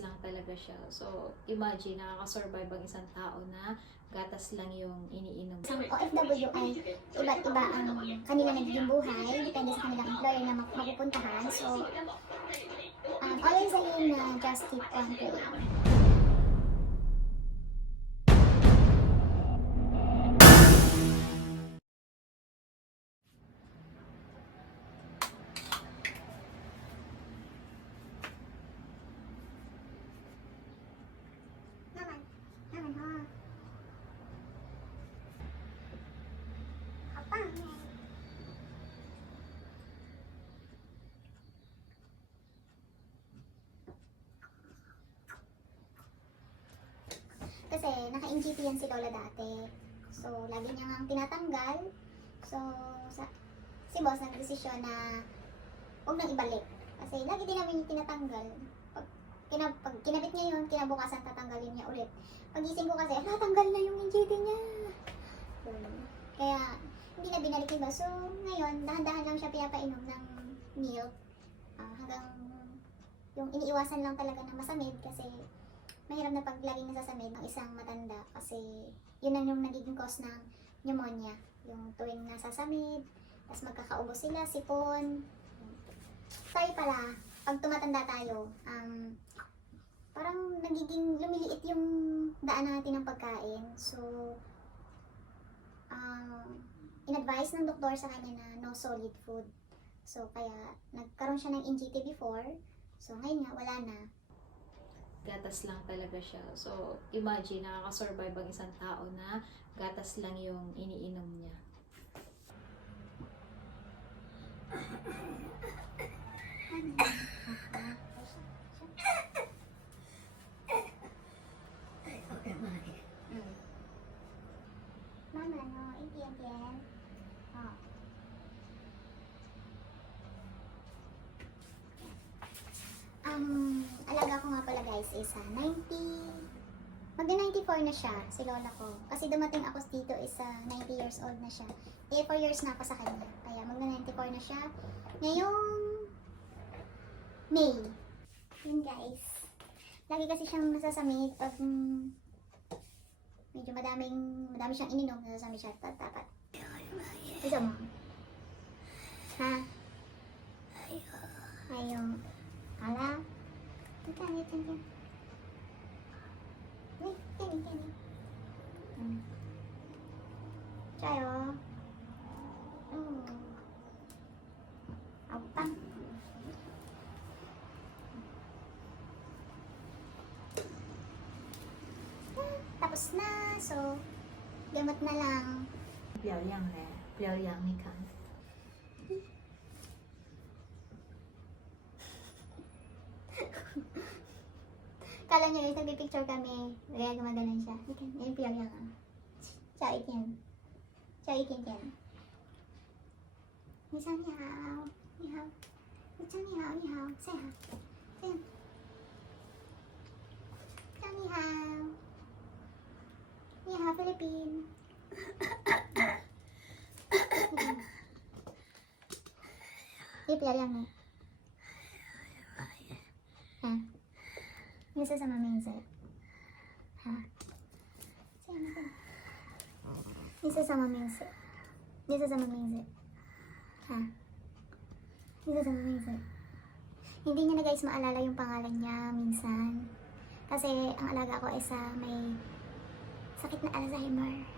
lang talaga siya. So, imagine, nakakasurvive ang isang tao na gatas lang yung iniinom. Isang OFW ay iba't iba ang kanila nagiging buhay, depende sa kanilang employer na mapupuntahan. So, always saying na just keep on praying. Naman ha. Apa? Kasi naka-NGP yan si Lola dati. So, lagi niya nga tinatanggal. So, si boss nag-desisyon na huwag nang ibalik. Kasi lagi din namin yung tinatanggal. Pag kinabit niya yun, kinabukasan tatanggalin niya ulit. Pagising ko kasi, natanggal na yung NGP niya. Kaya, hindi na binalik ni boss. So, ngayon, dahan-dahan lang siya pinapainom ng milk. Hanggang yung iniiwasan lang talaga ng masamid kasi mahirap na pag laging nasasamid ng isang matanda kasi yun ang yung nagiging cause ng pneumonia. Yung tuwing nasasamid, tapos magkakaubo sila, sipon. Tayo pala, pag tumatanda tayo, parang nagiging lumiliit yung daan natin ng pagkain. So, in-advise ng doktor sa kanya na no solid food. So, kaya nagkaroon siya ng NGT before. So, ngayon nga, wala na. Gatas lang talaga siya. So, imagine, nakakasurvive ang isang tao na gatas lang yung iniinom niya. Mama, no, iyan. Oh. Alaga ko nga pala guys is 94 na siya, si lola ko. Kasi dumating ako dito is 90 years old na siya. 4 years na ako sa kanya. Kaya magna-94 na siya. Ngayong May. Yun guys. Lagi kasi siyang nasasamid pag medyo madami siyang ininom, nasasamid siya. Dapat. Isa mo. Ha? Ayaw. Hala. Ikan. Kani. Chayo. Apa? Tapos na. So, gamot na lang. 表扬嘞，表扬你看。 Kala niyo guys, nagpipicture kami. Kaya gumaganan siya. Yan, piyag yan. Ciao, ikin. Ciao, ikin. Ni hao. Ni hao. Ni hao. Say ha. Say. Ciao, ni hao. Ni hao, Philippine. Ini piyag yan eh. Ha? Nisa sama minse. Ha? Nisa sama minse. Ha? Nisa sama minse. Hindi niya na guys maalala yung pangalan niya minsan. Kasi ang alaga ko is may sakit na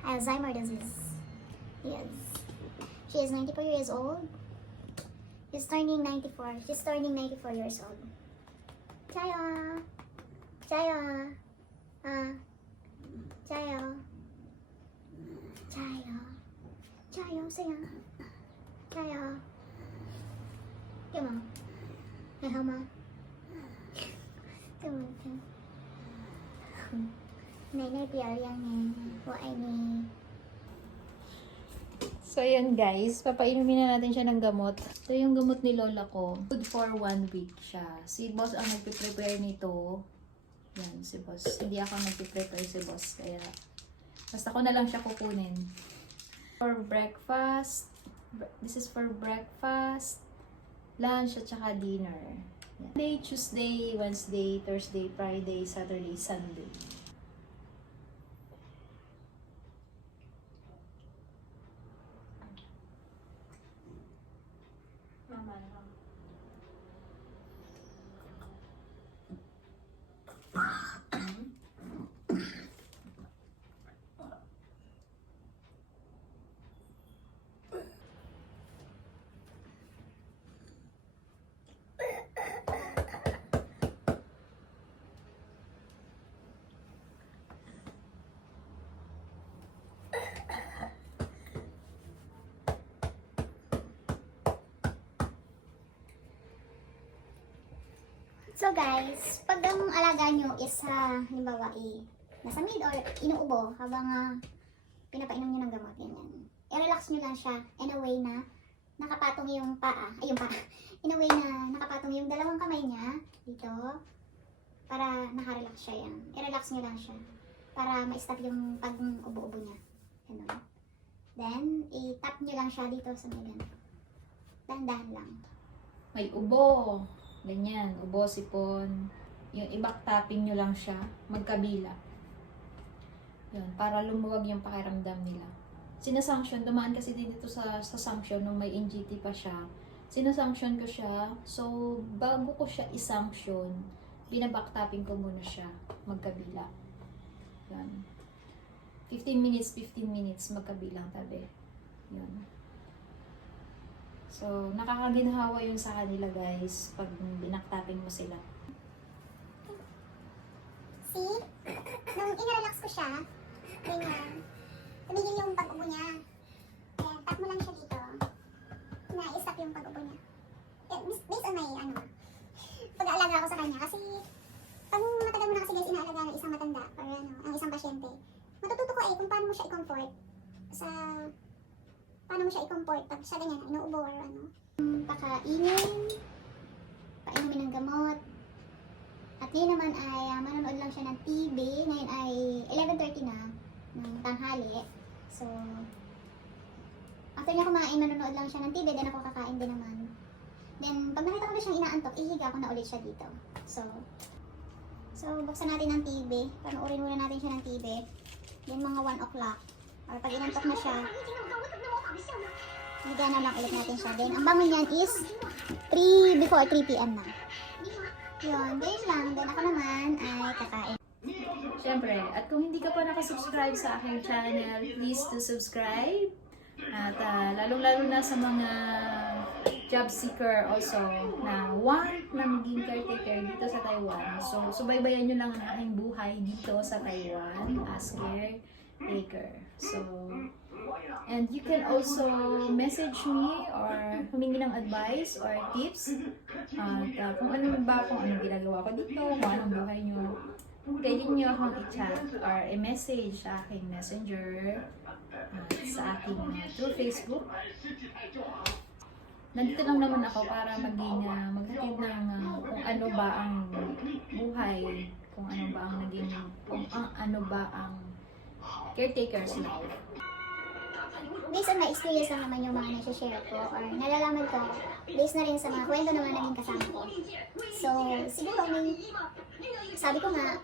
Alzheimer disease. Yes. She is 94 years old. She's turning 94 years old. Chayo. Chayo. Saya. Chayo. Come on. Hey, Hama. Come on. Nay PR yang what I need. So, yun guys, papainumin na natin siya ng gamot. Ito yung gamot ni lola ko. Good for 1 week siya. Si boss ang nagpiprepare nito. Yan, si boss. Hindi ako nagpiprepare si boss. Kaya, basta ko na lang siya kukunin. For breakfast. This is for breakfast, lunch, at saka dinner. Monday, Tuesday, Wednesday, Thursday, Friday, Saturday, Sunday. So guys, pag ang alaga nyo is halimbawa nasa mid or inuubo habang pinapainom nyo ng gamot, ganyan. I-relax nyo lang siya in a way na nakapatong yung paa, in a way na nakapatong yung dalawang kamay niya dito para nakarelax siya yan. I-relax nyo lang siya para ma-stop yung pag-ubo-ubo niya. Ganun. Then, i-tap nyo lang siya dito sa may ganito. Dahan-dahan lang. May ubo. Ganyan, ubo, sipon. Yung i-back tapping nyo lang siya, magkabila. Yun, para lumuwag yung pakiramdam nila. Sinasanction, dumaan kasi dito sa sanction nung may NGT pa siya. Sinasanction ko siya. So, bago ko siya isanction, binaback tapping ko muna siya, magkabila. Yan. 15 minutes, magkabilang tabi. Yan. So, nakakaginhawa yun sa kanila guys, pag binaktapping mo sila. See? Nung in-relax ko siya, ganyan, tumigil yung pag-ubo niya. Kaya tap mo lang siya dito, na-stop yung pag-ubo niya. Based on my, pag-aalaga ko sa kanya. Kasi, pag matagal mo na kasi guys, inaalaga ng isang matanda, or ang isang pasyente, matututo ko kung paano mo siya i-comfort pag siya ganyan, inuubo or pakainin, painumin ng gamot. At ngayon naman ay manonood lang siya ng TV. Ngayon ay 11:30 na ng tanghali. So, after niya kumain, manonood lang siya ng TV, then ako kakain din naman. Then, pag nakita ko na siyang inaantok, ihiga ko na ulit siya dito. So buksan natin ng TV. Panoorin muna natin siya ng TV. Then, mga 1 o'clock. Or pag inantok na siya, higa na lang ulit natin siya. Then, ang bangon niyan is before 3 p.m. na. Yun, ganyan lang. Then, ako naman ay kakain. Siyempre, at kung hindi ka pa nakasubscribe sa aking channel, please to subscribe. At lalong-lalo na sa mga job seeker also na want na maging caretaker dito sa Taiwan. So, subaybayan nyo lang ang aking buhay dito sa Taiwan as caretaker. So, and you can also message me or humingi ng advice or tips. At kung anong ginagawa ko dito, kung anong buhay nyo, pwede nyo akong i-chat or i-message sa aking messenger sa aking through Facebook. Nandito lang naman ako para maghatid ng kung ano ba ang buhay, kung ano ba ang caretaker's life. Based on my experience lang naman yung mga nasi-share ko or nalalaman ko, based na rin sa mga kwento naman naging kasama ko. So, siguro sabi ko nga,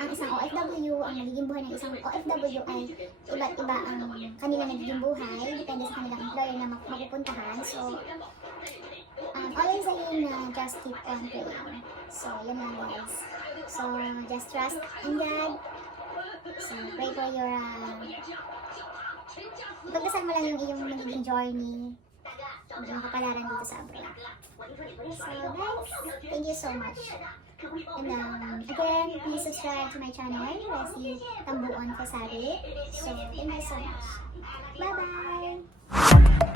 ang isang OFW, ang nagiging buhay ng isang OFW ay iba't iba ang kanilang nagiging buhay, depende sa kanilang employer na mapupuntahan. So, always saying na just keep on praying. So, yun lang guys. So, just trust in God. So, pray for your ipagdasal mo lang yung iyong magiging journey, yung kapalaran dito sa abroad. So guys, thank you so much. And again, please subscribe to my channel, Leslie Tambuon Fasari. So, thank you so much. Bye-bye!